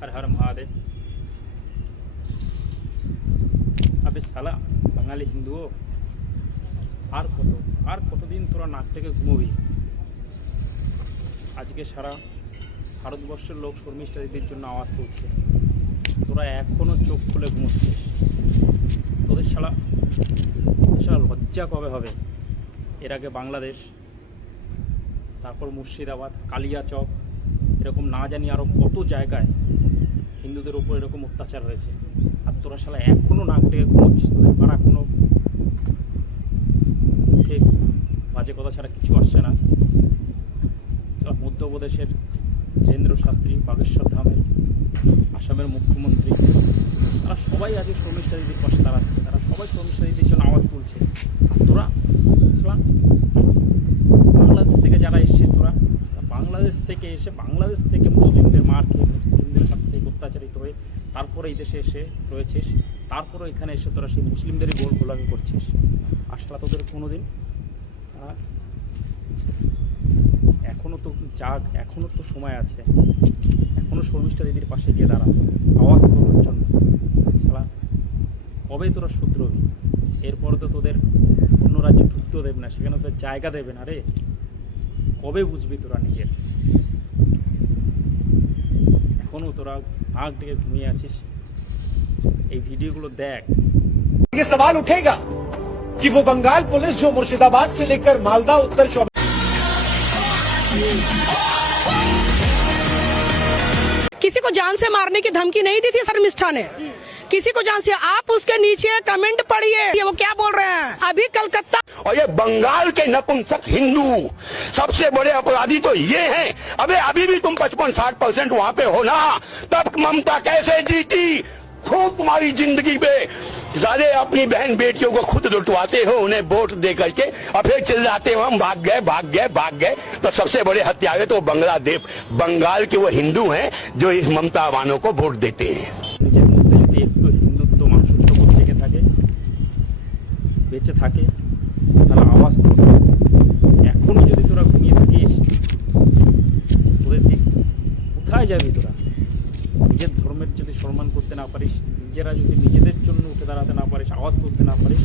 हर हर महादेव। अबे साला বাঙালি হিন্দুও আর কতদিন তোরা নাক থেকে ঘুমোবি? আজকে সারা ভারতবর্ষের লোক শর্মিষ্ঠা দিদির জন্য আওয়াজ তুলছে, তোরা এখনো চোখ খুলে ঘুমোচ্ছিস। তোদের সারা লজ্জা কবে হবে? এর আগে বাংলাদেশ, তারপর মুর্শিদাবাদ, কালিয়াচক, এরকম না জানি আরও কত জায়গায় হিন্দুদের ওপর এরকম অত্যাচার হয়েছে, আর তোরা শালা এখনও নাক থেকে ঘুমোচ্ছিস। তোদের পাড়া কোনো মুখে বাজে কথা ছাড়া কিছু আসছে না। মধ্যপ্রদেশের জেন্দ্র শাস্ত্রী, বাগেশ্বর ধামের, আসামের মুখ্যমন্ত্রী, তারা সবাই আজ শর্মিষ্ঠা দিদির পাশে দাঁড়াচ্ছে, তারা সবাই শর্মিষ্ঠা দিদির জন্য আওয়াজ তুলছে। আর তোরা বাংলাদেশ থেকে যারা এসছিস, তোরা বাংলাদেশ থেকে এসে বাংলাদেশ থেকে মুসলিমদের মার খেয়ে, মুসলিমদের হাত থেকে অত্যাচারিত হয়ে তারপরে এই দেশে এসে রয়েছিস, তারপরে এখানে এসে তোরা সেই মুসলিমদেরই গোলামি করছিস। আসলে তোদের কোনো দিন এখনও তো যাক, এখনও তো সময় আছে, এখনও শর্মিষ্ঠা দিদির পাশে গিয়ে দাঁড়া, আওয়াজ তোলার জন্য। শালা কবে তোরা শুধরবি? এরপরে তো তোদের অন্য রাজ্যে ঢুকতেও দেবে না, সেখানে তোদের জায়গা দেবে না রে। কবে বুঝবি তোরা নিজের? এখনও তোরা আগ ডেকে ঘুমিয়ে আছিস। এই ভিডিওগুলো দেখ। ये सवाल उठेगा कि वो बंगाल पुलिस जो मुर्शिदाबाद से लेकर मालदा उत्तर 24 किसी को जान से मारने की धमकी नहीं दी थी शर्मिष्ठा ने, किसी को जान से। आप उसके नीचे कमेंट पढ़िए, वो क्या बोल रहे हैं। अभी कलकत्ता और ये बंगाल के नपुंसक हिंदू सबसे बड़े अपराधी तो ये हैं। अबे अभी भी तुम 55-60% वहाँ पे हो ना, तब ममता कैसे जीती? खूब तुम्हारी जिंदगी पे सारे अपनी बहन बेटियों को खुद लुटवाते हो, उन्हें वोट दे करके, और फिर चिल्लाते हो हम भाग गए। तो सबसे बड़े हत्यारे तो बांग्लादेश, बंगाल के वो हिंदू हैं जो इस ममता वालों को वोट देते हैं। নিজের মধ্যে যদি একটু হিন্দুত্ব, মানুষত্ববোধ জেগে থাকে, বেঁচে থাকে, তাহলে আওয়াজ তোল। এখনও যদি তোরা ঘুমিয়ে থাকিস, তোদের দিক কোথায় যাবি তোরা? নিজের ধর্মের যদি সম্মান করতে না পারিস, নিজেরা যদি নিজেদের জন্য উঠে দাঁড়াতে না পারিস, আওয়াজ তুলতে না পারিস,